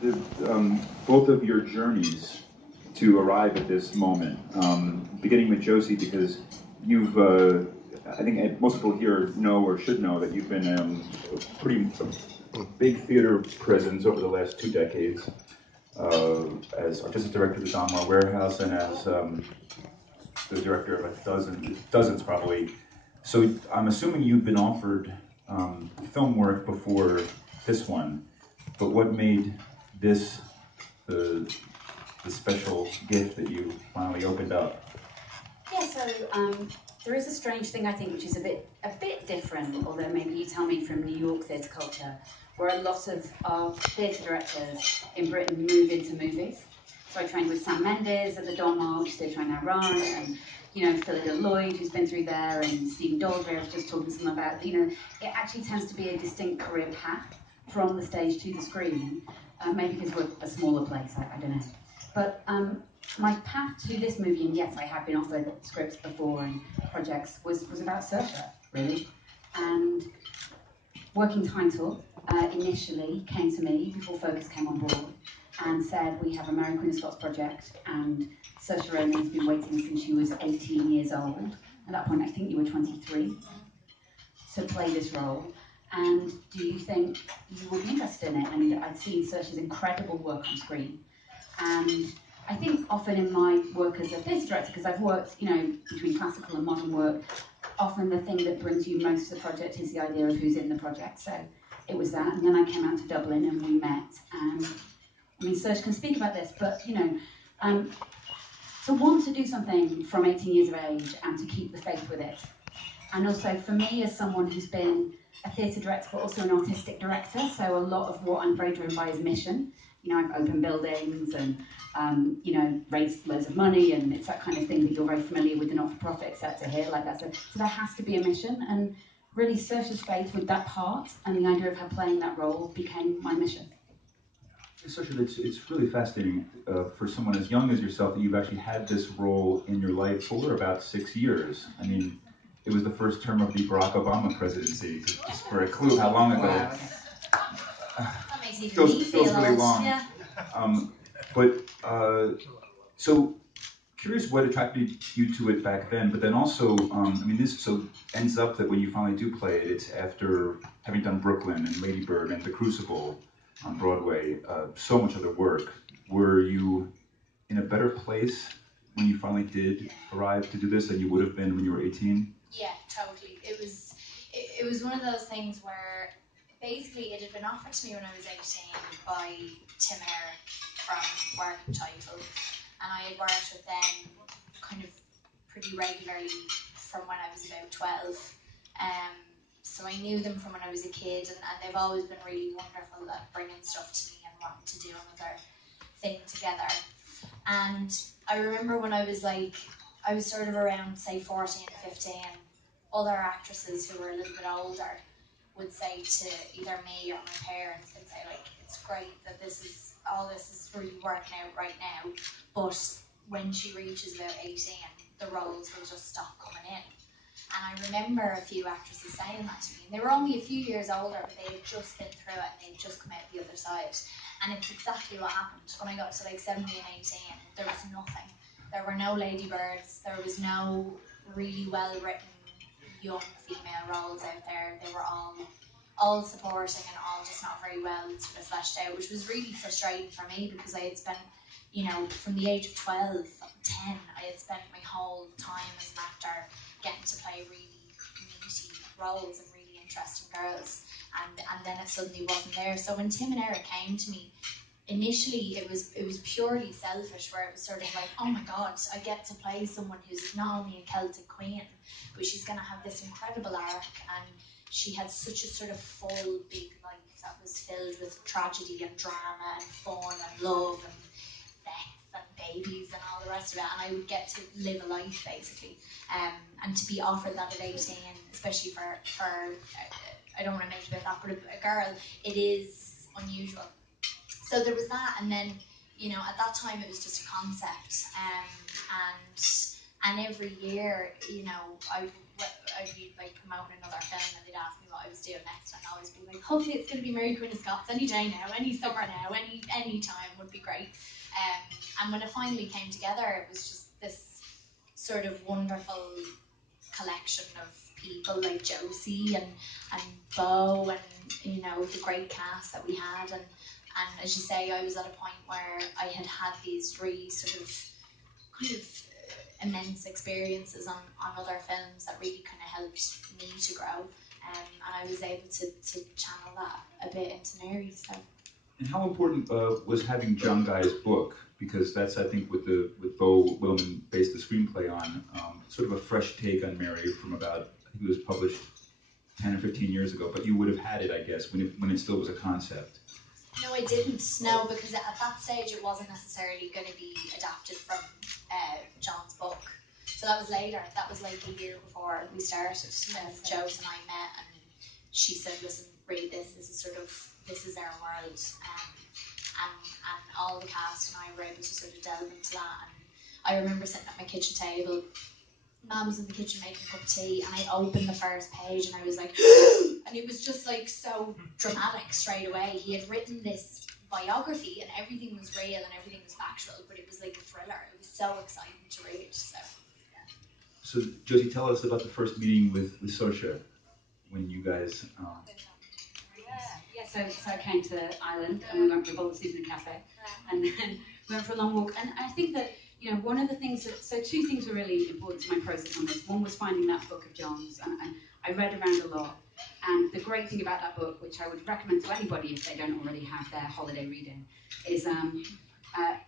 both of your journeys to arrive at this moment, beginning with Josie, because you've, I think most people here know or should know that you've been a pretty big theater presence over the last 2 decades, as artistic director of the Donmar Warehouse and as the director of dozens probably. So I'm assuming you've been offered film work before this one, but what made this the special gift that you finally opened up? Yeah, so there is a strange thing, I think, which is a bit different, although maybe you tell me from New York theatre culture, where a lot of our theatre directors in Britain move into movies. So I trained with Sam Mendes at the Donmar, which they're trying to run, and Philida Lloyd, who's been through there, and Stephen Daldry, I was just talking to them about. It actually tends to be a distinct career path from the stage to the screen, maybe because we're a smaller place, I don't know. But my path to this movie, and yes, I have been offered scripts before and projects, was about Saoirse, really. And Working Title initially came to me before Focus came on board and said, we have a Queen of Scots project, and Saoirse Ronan has been waiting since she was 18 years old. At that point, I think you were 23, to play this role. And do you think you would be interested in it? And I'd seen Saoirse's incredible work on screen. And I think often in my work as a theatre director, because I've worked, between classical and modern work, often the thing that brings you most to the project is the idea of who's in the project. So it was that, and then I came out to Dublin and we met. And Saoirse can speak about this, but to want to do something from 18 years of age and to keep the faith with it. And also for me, as someone who's been a theatre director, but also an artistic director, so a lot of what I'm very driven by is mission. I've opened buildings and, raised loads of money, and it's that kind of thing that you're very familiar with the not-for-profit sector here, like that. So there has to be a mission, and really Saoirse's faith with that part and the idea of her playing that role became my mission. Saoirse, it's really fascinating for someone as young as yourself that you've actually had this role in your life for about 6 years. I mean, it was the first term of the Barack Obama presidency, just for a clue how long ago. Wow. That makes even me feel really long. Yeah. So curious what attracted you to it back then, but then also, this so ends up that when you finally do play it, it's after having done Brooklyn and Lady Bird and The Crucible on Broadway, so much other work. Were you in a better place when you finally did arrive to do this than you would have been when you were 18? Yeah, totally. It was one of those things where basically it had been offered to me when I was 18 by Tim Eric from Working Title, and I had worked with them kind of pretty regularly from when I was about 12. So I knew them from when I was a kid, and they've always been really wonderful at bringing stuff to me and wanting to do another thing together. And I remember when I was sort of around, say, 14, 15, other actresses who were a little bit older would say to either me or my parents, they'd say, it's great that this is really working out right now, but when she reaches about 18, the roles will just stop coming in. And I remember a few actresses saying that to me, and they were only a few years older, but they had just been through it and they'd just come out the other side. And it's exactly what happened. When I got to 17 and 18, there was nothing. There were no ladybirds, there was no really well-written young female roles out there. They were all supporting and all just not very well sort of fleshed out, which was really frustrating for me because I had spent, from the age of 12, 10, I had spent my whole time as an actor getting to play really meaty roles and really interesting girls, and then it suddenly wasn't there. So when Tim and Eric came to me, initially it was purely selfish, where it was sort of like, oh my god, I get to play someone who's not only a Celtic queen, but she's going to have this incredible arc, and she had such a sort of full big life that was filled with tragedy and drama and fun and love and sex and babies and all the rest of it, and I would get to live a life basically, and to be offered that at 18, especially for I don't want to make it about that, but a girl, it is unusual. So there was that, and then at that time it was just a concept, and every year I'd be promoting another film, and they'd ask me what I was doing next, and I'd always be like, hopefully it's going to be Queen of Scots any day now, any summer now, any any time would be great. And when it finally came together, it was just this sort of wonderful collection of people like Josie and Beau, and you know, the great cast that we had, and as you say, I was at a point where I had these three sort of kind of immense experiences on other films that really kind of helped me to grow, and I was able to channel that a bit into Mary. So. And how important was having John Guy's book? Because that's, I think, with Beau Willimon based the screenplay on, sort of a fresh take on Mary from about, I think it was published 10 or 15 years ago, but you would have had it, I guess, when it still was a concept. No, I didn't. No, because at that stage it wasn't necessarily going to be adapted from John's book. So that was later. That was like a year before we started. Josie and I met, and she said, "Listen, read this. This is our world." And all the cast and I were able to sort of delve into that. And I remember sitting at my kitchen table. Mum was in the kitchen making a cup of tea, and I opened the first page, and I was like, and it was just like so dramatic straight away. He had written this biography, and everything was real and everything was factual, but it was like a thriller. It was so exciting to read. So, yeah. So, Josie, tell us about the first meeting with Saoirse when you guys. So I came to Ireland, and we went for a bowl of soup in a cafe, and then we went for a long walk. And I think that, you know, one of the things so two things were really important to my process on this. One was finding that book of John's, and I read around a lot. And the great thing about that book, which I would recommend to anybody if they don't already have their holiday reading, is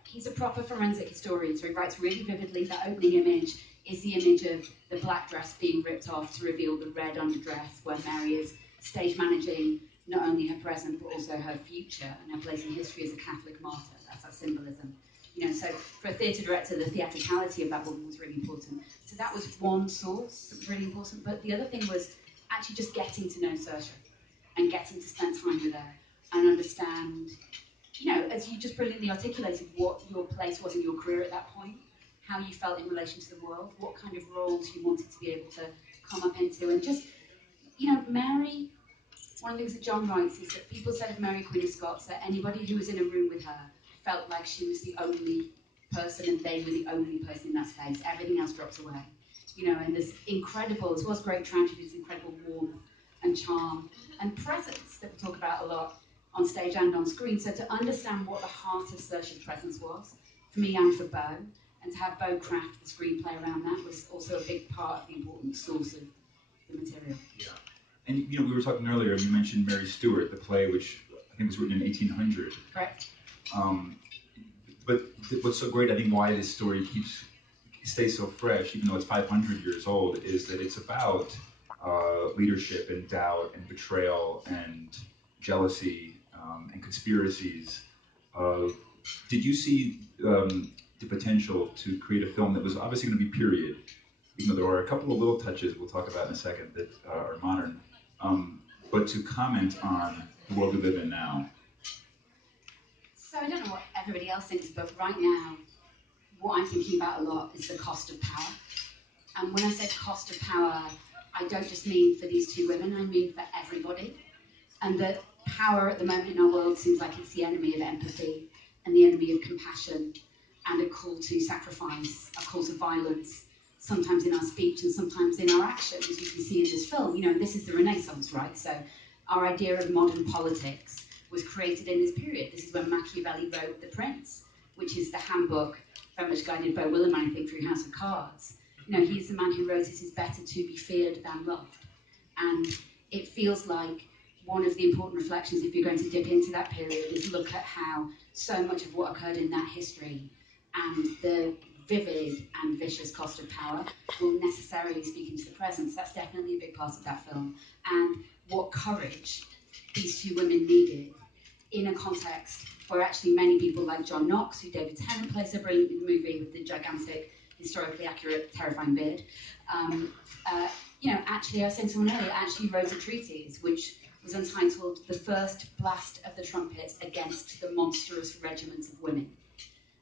he's a proper forensic historian, so he writes really vividly. The opening image is the image of the black dress being ripped off to reveal the red underdress, where Mary is stage managing not only her present but also her future and her place in history as a Catholic martyr. That's that symbolism. You know, so for a theatre director, the theatricality of that woman was really important. So that was one source that was really important. But the other thing was actually just getting to know Saoirse and getting to spend time with her and understand, you know, as you just brilliantly articulated, what your place was in your career at that point, how you felt in relation to the world, what kind of roles you wanted to be able to come up into. And just, you know, Mary, one of the things that John writes is that people said of Mary, Queen of Scots, that anybody who was in a room with her felt like she was the only person and they were the only person in that space. Everything else drops away. You know, and there's incredible, as well as great tragedy, there's incredible warmth and charm and presence that we talk about a lot on stage and on screen. So to understand what the heart of Saoirse's presence was, for me and for Beau, and to have Beau craft the screenplay around that was also a big part of the important source of the material. Yeah. And, you know, we were talking earlier, and you mentioned Mary Stuart, the play, which I think was written in 1800. Correct. But what's so great, I think, why this story stays so fresh, even though it's 500 years old, is that it's about leadership and doubt and betrayal and jealousy and conspiracies. Did you see the potential to create a film that was obviously going to be period, even though there are a couple of little touches we'll talk about in a second that are modern, but to comment on the world we live in now? So I don't know what everybody else thinks, but right now, what I'm thinking about a lot is the cost of power. And when I say cost of power, I don't just mean for these two women, I mean for everybody. And that power at the moment in our world seems like it's the enemy of empathy and the enemy of compassion and a call to sacrifice, a call to violence, sometimes in our speech and sometimes in our actions, as you can see in this film. You know, this is the Renaissance, right? So our idea of modern politics was created in this period. This is when Machiavelli wrote The Prince, which is the handbook very much guided Beau Willimon, I think, through House of Cards. You know, he's the man who wrote, "It is better to be feared than loved." And it feels like one of the important reflections, if you're going to dip into that period, is look at how so much of what occurred in that history and the vivid and vicious cost of power will necessarily speak into the present. So that's definitely a big part of that film. And what courage these two women needed in a context where actually many people like John Knox, who David Tennant plays so brilliant in the movie with the gigantic, historically accurate, terrifying beard, you know, actually, I was saying to someone earlier, actually wrote a treatise which was entitled "The First Blast of the Trumpet Against the Monstrous Regiment of Women."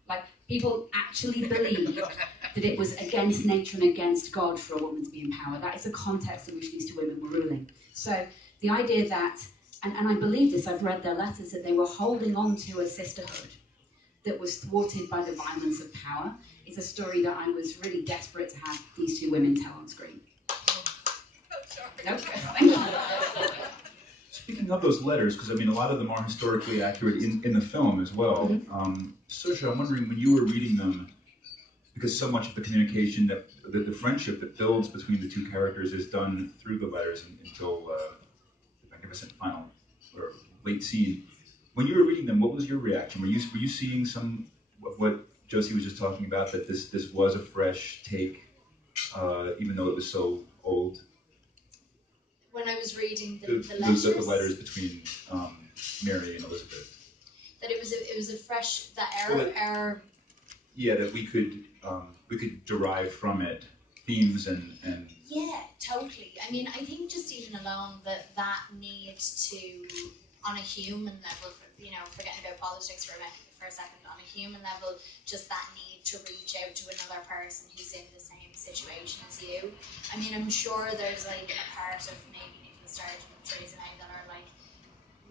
Like, people actually believed that it was against nature and against God for a woman to be in power. That is the context in which these two women were ruling. So the idea that and I believe this, I've read their letters, that they were holding on to a sisterhood that was thwarted by the violence of power. It's a story that I was really desperate to have these two women tell on screen. Speaking of those letters, because I mean, a lot of them are historically accurate in the film as well. Saoirse, I'm wondering, when you were reading them, because so much of the communication, that the friendship that builds between the two characters is done through the letters until the magnificent final or late scene. When you were reading them, what was your reaction? Were you seeing some of what Josie was just talking about, that this was a fresh take, even though it was so old? When I was reading the letters, the letters between Mary and Elizabeth, that it was a fresh, that error. Yeah, that we could derive from it themes and. Yeah, totally. I mean, I think just even alone that need to, on a human level, forgetting about politics for a second, on a human level, just that need to reach out to another person who's in the same situation as you. I mean, I'm sure there's like a part of maybe Nicola Sturgeon and Theresa May that are like,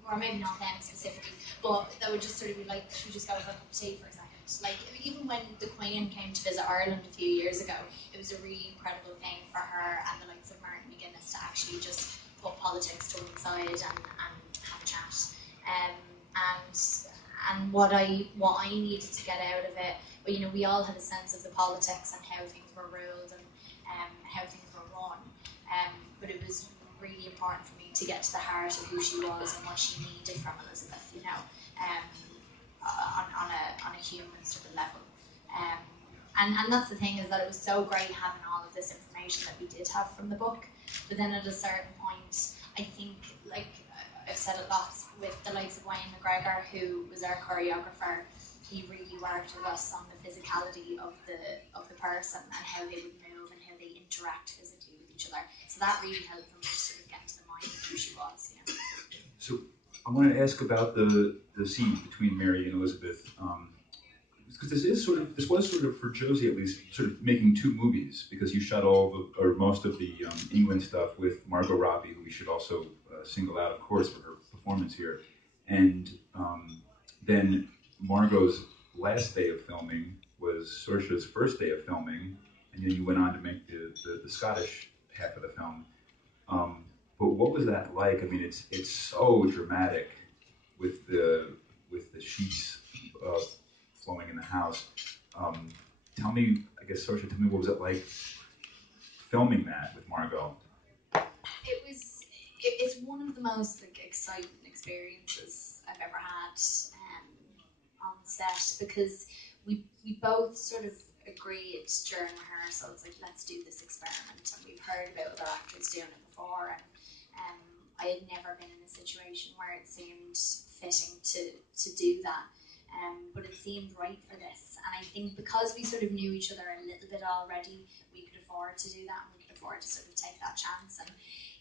or maybe not them specifically, but that would just sort of be like, should we just go have a cup of tea for a second? Like, even when the Queen came to visit Ireland a few years ago, it was a really incredible thing for her and the likes of Martin McGuinness to actually just put politics to one side and have a chat. And what I needed to get out of it, well, we all had a sense of the politics and how things were ruled and how things were run. But it was really important for me to get to the heart of who she was and what she needed from Elizabeth, on a human sort of level. And that's the thing, is that it was so great having all of this information that we did have from the book. But then at a certain point, I think, like I've said it lots, with the likes of Wayne McGregor, who was our choreographer, he really worked with us on the physicality of the person and how they would move and how they interact physically with each other. So that really helped for me to sort of get into the mind of who she was. So I want to ask about the scene between Mary and Elizabeth, because this was sort of for Josie at least, sort of making two movies, because you shot most of the England stuff with Margot Robbie, who we should also single out, of course, for her performance here, and then Margot's last day of filming was Saoirse's first day of filming, and then you went on to make the Scottish half of the film. But what was that like? I mean, it's so dramatic with the sheets flowing in the house. Tell me, I guess, Saoirse, tell me, what was it like filming that with Margot? It's one of the most exciting experiences I've ever had on set, because we both sort of agreed during rehearsals, like, let's do this experiment, and we've heard about other actors doing it before, and I had never been in a situation where it seemed fitting to do that, but it seemed right for this. And I think because we sort of knew each other a little bit already, we could afford to do that, and we could afford to sort of take that chance. And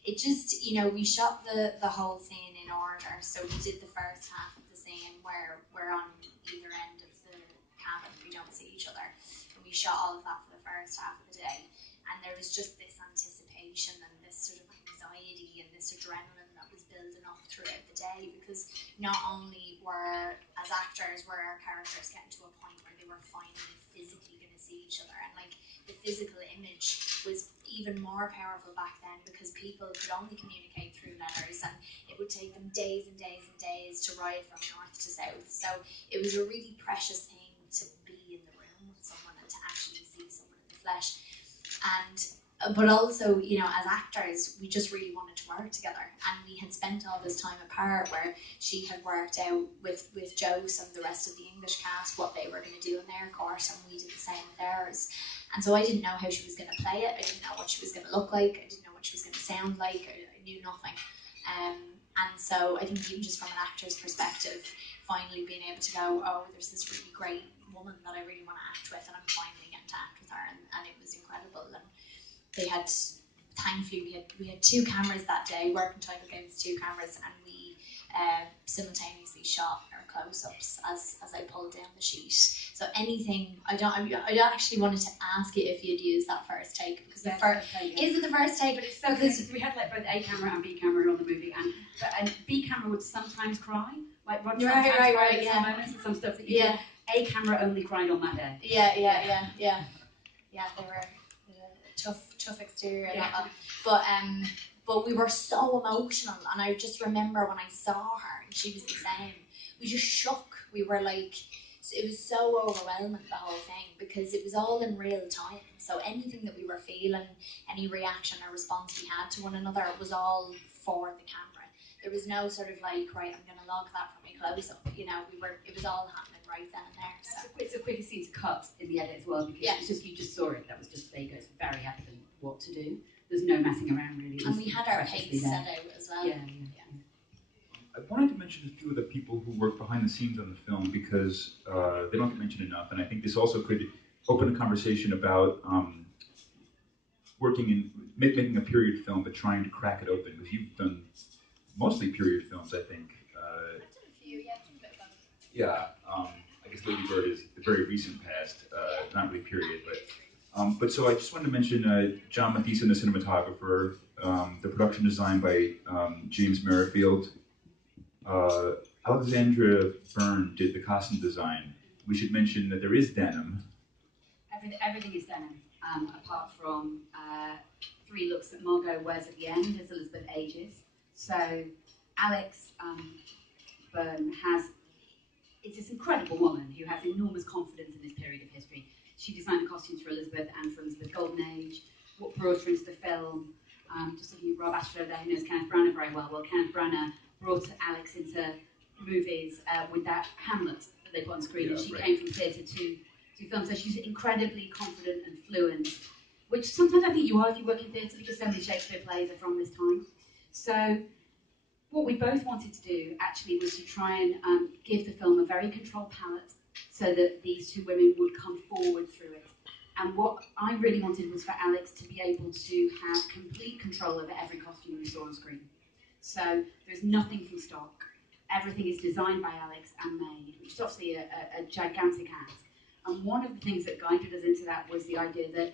it just, we shot the whole scene in order. So we did the first half of the scene where we're on either end of the cabin, we don't see each other, and we shot all of that for the first half of the day. And there was just this anticipation and this sort of anxiety and this adrenaline that was building up throughout the day, because not only as actors, were our characters getting to a point where they were finally physically going to see each other, and like the physical image was even more powerful back then, because people could only communicate through letters, and it would take them days and days and days to ride from north to south. So it was a really precious thing to be in the room with someone and to actually see someone in the flesh. But also, as actors, we just really wanted to work together, and we had spent all this time apart, where she had worked out with Jose and the rest of the English cast what they were going to do in their course, and we did the same with theirs. And so I didn't know how she was going to play it. I didn't know what she was going to look like. I didn't know what she was going to sound like. I knew nothing. And so I think even just from an actor's perspective, finally being able to go, oh, there's this really great woman that I really want to act with, and I'm finally getting to act with her, and it was incredible. And thankfully we had two cameras that day, working title against two cameras, and we simultaneously shot or close-ups as I pulled down the sheet. So anything, I actually wanted to ask you if you'd use that first take, because is it the first take? But it's so because we had like both A camera and B camera on the movie, and B camera would sometimes cry, like Rod sometimes cried at some moments and some stuff that you did. A camera only cried on that day. Yeah. They were tough exterior, but we were so emotional, and I just remember when I saw her and she was the same, we just shook. We were like, it was so overwhelming, the whole thing, because it was all in real time. So anything that we were feeling, any reaction or response we had to one another, was all for the camera. There was no sort of like, right, I'm going to log that for my close-up. You know, it was all happening right then and there. So. It's the quickest scene to cut in the edit as well, because it was just, you just saw it. That was just, there you go, it's very evident what to do. There's no messing around really. And we had our pace set out as well. Yeah. I wanted to mention a few of the people who work behind the scenes on the film, because they don't get mentioned enough, and I think this also could open a conversation about working in making a period film, but trying to crack it open, because you've done mostly period films, I think. I've done a few, a bit of both. Yeah, I guess Lady Bird is the very recent past, not really period, but so I just wanted to mention John Mathieson, the cinematographer, the production design by James Merrifield. Alexandra Byrne did the costume design. We should mention that there is denim. Everything is denim, apart from 3 looks that Margot wears at the end as Elizabeth ages. So Alex Byrne is this incredible woman who has enormous confidence in this period of history. She designed the costumes for Elizabeth and for Elizabeth's Golden Age, what brought her into the film. Just looking at Rob Asher there, who knows Kenneth Branagh very well. Well, Kenneth Branagh brought Alex into movies with that Hamlet that they put on screen, and she came from theatre to film. So she's incredibly confident and fluent, which sometimes I think you are if you work in theatre, because so many Shakespeare plays are from this time. So what we both wanted to do actually was to try and give the film a very controlled palette, so that these 2 women would come forward through it. And what I really wanted was for Alex to be able to have complete control over every costume you saw on screen. So there's nothing from stock. Everything is designed by Alex and made, which is obviously a gigantic ask. And one of the things that guided us into that was the idea that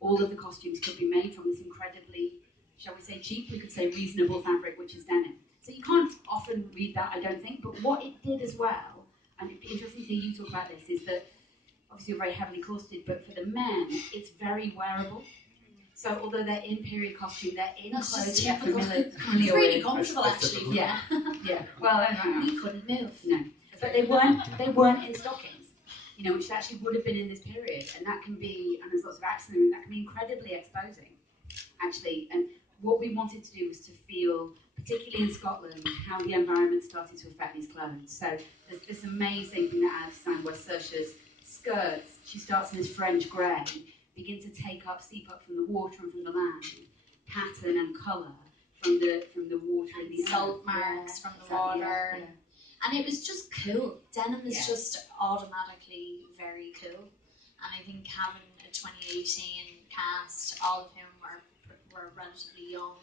all of the costumes could be made from this incredibly, shall we say cheap, we could say reasonable fabric, which is denim. So you can't often read that, I don't think, but what it did as well, and it'd be interesting to hear you talk about this, is that obviously you're very heavily corseted, but for the men, it's very wearable. So although they're in period costume, they're in clothes they're familiar It's really comfortable, actually. Yeah. Well, we couldn't move. No, but they weren't in stockings, you know, which actually would have been in this period, and that can be, and there's lots of accidents, that can be incredibly exposing, actually. And what we wanted to do was to feel, particularly in Scotland, how the environment started to affect these clothes. So there's this amazing thing that Alex designed where Saoirse's skirts, she starts in this French grey, begin to seep up from the water and from the land, pattern and colour from the water and the salt marks from the water. Yeah. And it was just cool. Denim is just automatically very cool. And I think having a 2018 cast, all of whom were relatively young,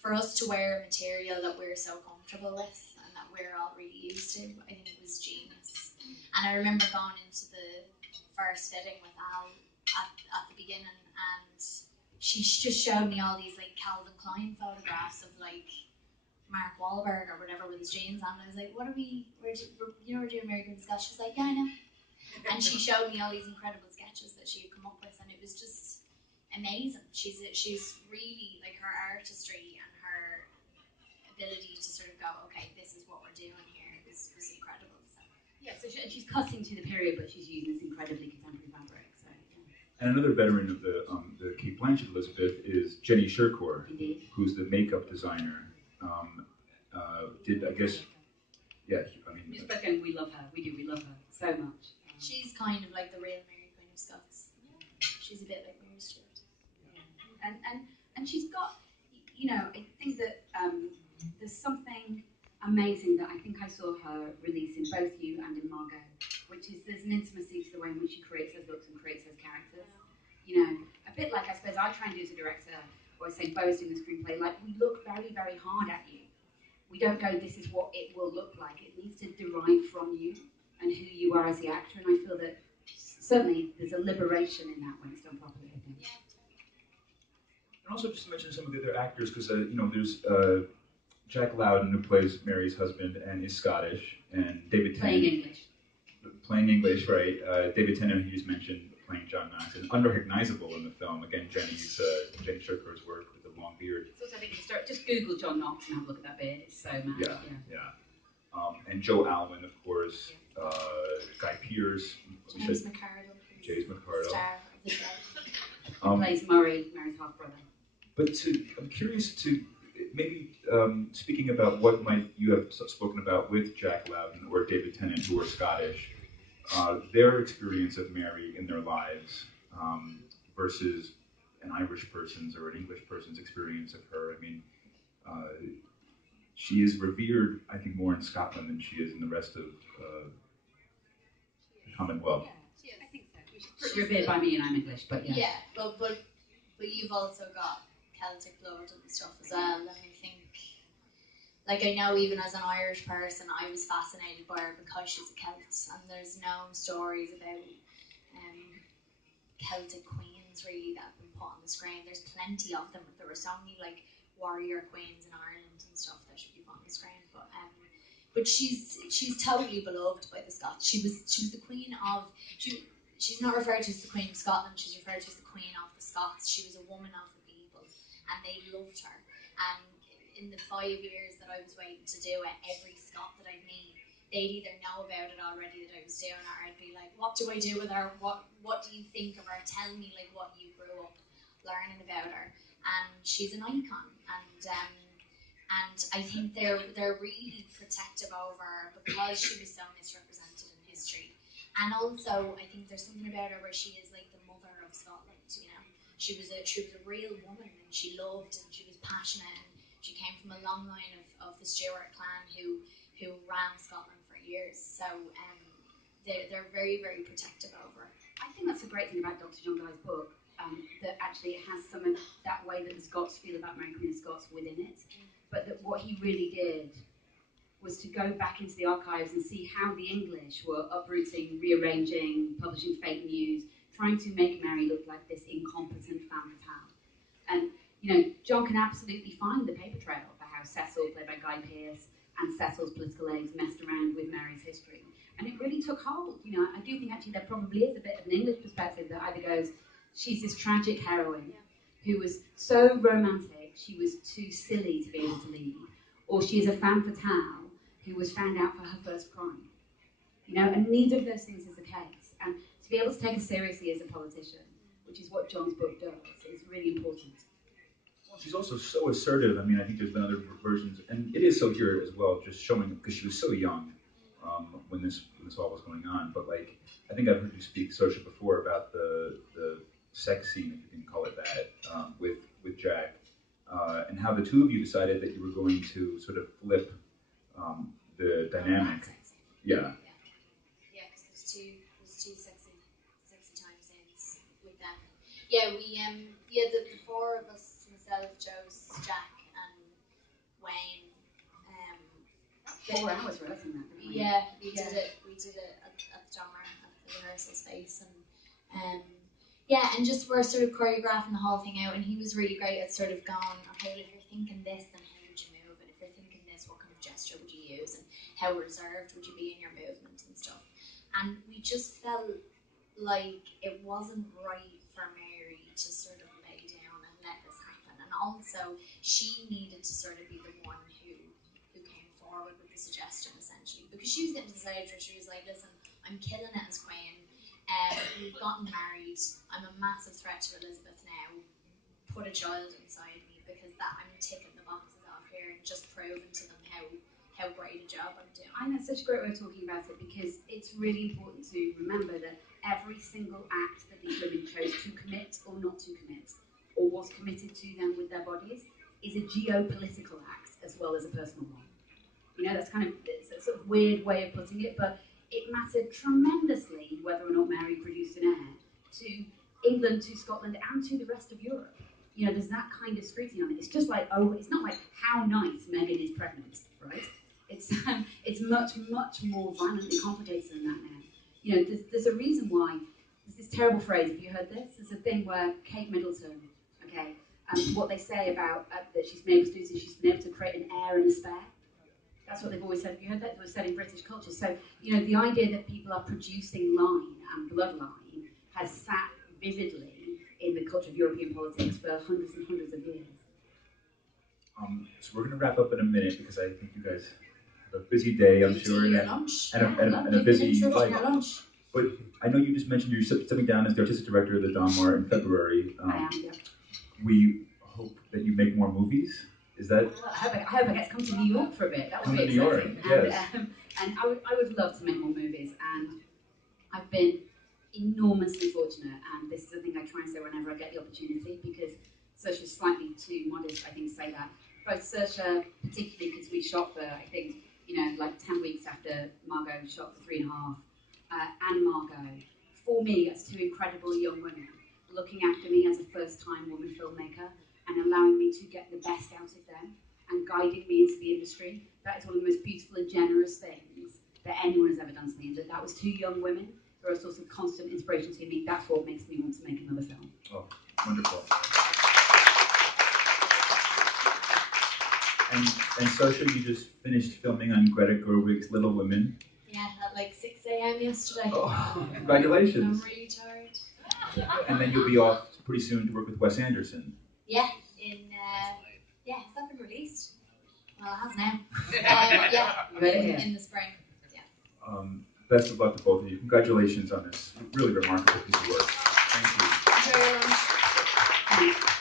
for us to wear a material that we're so comfortable with and that we're all really used to, I think it was genius. And I remember going into the first fitting with Al at the beginning, and she just showed me all these like Calvin Klein photographs of like Mark Wahlberg or whatever with his jeans on. And I was like, we're doing American Scots. She's like, yeah, I know. And she showed me all these incredible sketches that she had come up with, and it was just amazing. She's really, like, her artistry and her ability to sort of go, okay, this is what we're doing here was incredible. So. Yeah, so she's cutting to the period, but she's using this incredibly contemporary fabric. So. Yeah. And another veteran of the Kate Blanchett Elizabeth is Jenny Shercourt, who's the makeup designer. We love her. We love her so much. She's kind of like the real Queen of Scots. She's a bit like Mary Stuart. Yeah. And she's got, you know, I think that there's something amazing that I think I saw her release in both you and in Margot, which is there's an intimacy to the way in which she creates those looks and creates those characters. You know, a bit like I suppose I try and do as a director, or I say Bo's doing the screenplay, like we look very, very hard at you we don't go, this is what it will look like. It needs to derive from you and who you are as the actor. And I feel that certainly there's a liberation in that when it's done properly, I think. And also just to mention some of the other actors, because there's Jack Lowden, who plays Mary's husband and is Scottish, and David Tennant. Playing English, right. David Tennant, who you just mentioned, playing John Knox, is unrecognizable in the film. Again, Jenny Sherker's work with the long beard. So I think just Google John Knox and have a look at that beard. It's so mad. Yeah. And Joe Alwyn, of course. Guy Pearce. James McArdle. Star of the show. Plays Mary's half-brother. But I'm curious to maybe speaking about what might you have spoken about with Jack Lowden or David Tennant, who are Scottish, their experience of Mary in their lives versus an Irish person's or an English person's experience of her. I mean, she is revered, I think, more in Scotland than she is in the rest of the Commonwealth. Yeah, I think so. She's revered by me and I'm English, but yeah. Yeah, but you've also got Celtic blood and stuff as well, and I think, like, I know even as an Irish person, I was fascinated by her because she's a Celt, and there's known stories about Celtic queens really that have been put on the screen. There's plenty of them, but there were so many like warrior queens in Ireland and stuff that should be put on the screen. But she's totally beloved by the Scots. She was the queen of. She's not referred to as the Queen of Scotland. She's referred to as the Queen of the Scots. She was a woman of the people, and they loved her. And in the 5 years that I was waiting to do it, every Scot that I'd meet, they'd either know about it already that I was doing it, or I'd be like, what do I do with her? What do you think of her? Tell me like what you grew up learning about her. And she's an icon, and I think they're really protective over her because she was so misrepresented in history. And also, I think there's something about her where she is like the mother of Scotland. You know, she was a real woman, and she loved, and she was passionate, and she came from a long line of the Stuart clan who ran Scotland for years. So they're very, very protective over her. I think that's a great thing about Dr. John Guy's book, that actually it has some of that way that the Scots feel about Mary Queen of Scots within it, but that what he really did was to go back into the archives and see how the English were uprooting, rearranging, publishing fake news, trying to make Mary look like this incompetent femme fatale. And, John can absolutely find the paper trail for how Cecil, played by Guy Pearce, and Cecil's political aides messed around with Mary's history. And it really took hold. I do think actually there probably is a bit of an English perspective that either goes, she's this tragic heroine who was so romantic, she was too silly to be able to lead, or she is a femme fatale who was found out for her first crime. And neither of those things is the case. And to be able to take her seriously as a politician, which is what John's book does, is really important. Well, she's also so assertive. I mean, I think there's been other versions, and it is so here as well, just showing, because she was so young when this all was going on. But like, I think I've heard you speak, Saoirse, before about the sex scene, if you can call it that, with Jack, and how the two of you decided that you were going to sort of flip the dynamic. Yeah. Yeah, because there's two sexy time scenes with them. Yeah, the four of us, myself, Josie, Jack, and Wayne. 4 hours rehearsing that, didn't we? Yeah, we did it at the drummer at the rehearsal space, and just we're sort of choreographing the whole thing out. And he was really great at sort of going, okay, well, if you're thinking this, then how would you move? And if you're thinking this, what kind of gesture would you use? And how reserved would you be in your movement and stuff? And we just felt like it wasn't right for Mary to sort of lay down and let this happen. And also, she needed to sort of be the one who came forward with the suggestion, essentially. Because she was getting to the stage where she was like, listen, I'm killing it as Queen. We've gotten married. I'm a massive threat to Elizabeth now. Put a child inside me, because that I'm ticking the boxes off here and just proving to them how great a job I'm doing. I think that's such a great way of talking about it, because it's really important to remember that every single act that these women chose to commit or not to commit, or was committed to them with their bodies, is a geopolitical act as well as a personal one. That's it's a sort of weird way of putting it, but it mattered tremendously whether or not Mary produced an heir to England, to Scotland, and to the rest of Europe. There's that kind of scrutiny on it. It's just like, it's not like how nice Meghan is pregnant. right? It's much more violently complicated than that now. You know, there's a reason why. There's this terrible phrase. Have you heard this? There's a thing where Kate Middleton, okay, what they say about that she's been able to do is she's been able to create an heir and a spare. That's what they've always said. Have you heard that? It was said in British culture. So, you know, the idea that people are producing line and bloodline has sat vividly in the culture of European politics for hundreds and hundreds of years. So we're going to wrap up in a minute because I think you guys have a busy day, I'm sure, and a busy life. But I know you just mentioned you're stepping down as the artistic director of the Donmar in February. I am, yeah. We hope that you make more movies. Is that? Well, I hope I get to come to New York for a bit. That would be exciting. New York, yes. And I would love to make more movies. And I've been enormously fortunate. And this is the thing I try and say whenever I get the opportunity, because Saoirse is slightly too modest, I think, to say that. Both Saoirse, particularly because we shot for, I think, you know, like 10 weeks after Margot shot for 3.5, and Margot, for me, as two incredible young women, looking after me as a first-time woman filmmaker and allowing me to get the best out of them and guiding me into the industry. That is one of the most beautiful and generous things that anyone has ever done to me. And that was two young women who are a source of constant inspiration to me. That's what makes me want to make another film. Oh, wonderful. And Saoirse, you just finished filming on Greta Gerwig's Little Women. Yeah, at like 6 a.m. yesterday. Oh, congratulations. I'm really tired. And then you'll be off pretty soon to work with Wes Anderson. Yeah, has that been released? Well, it has now. In the spring. Yeah. Best of luck to both of you. Congratulations on this really remarkable piece of work. Thank you. Thank you very much.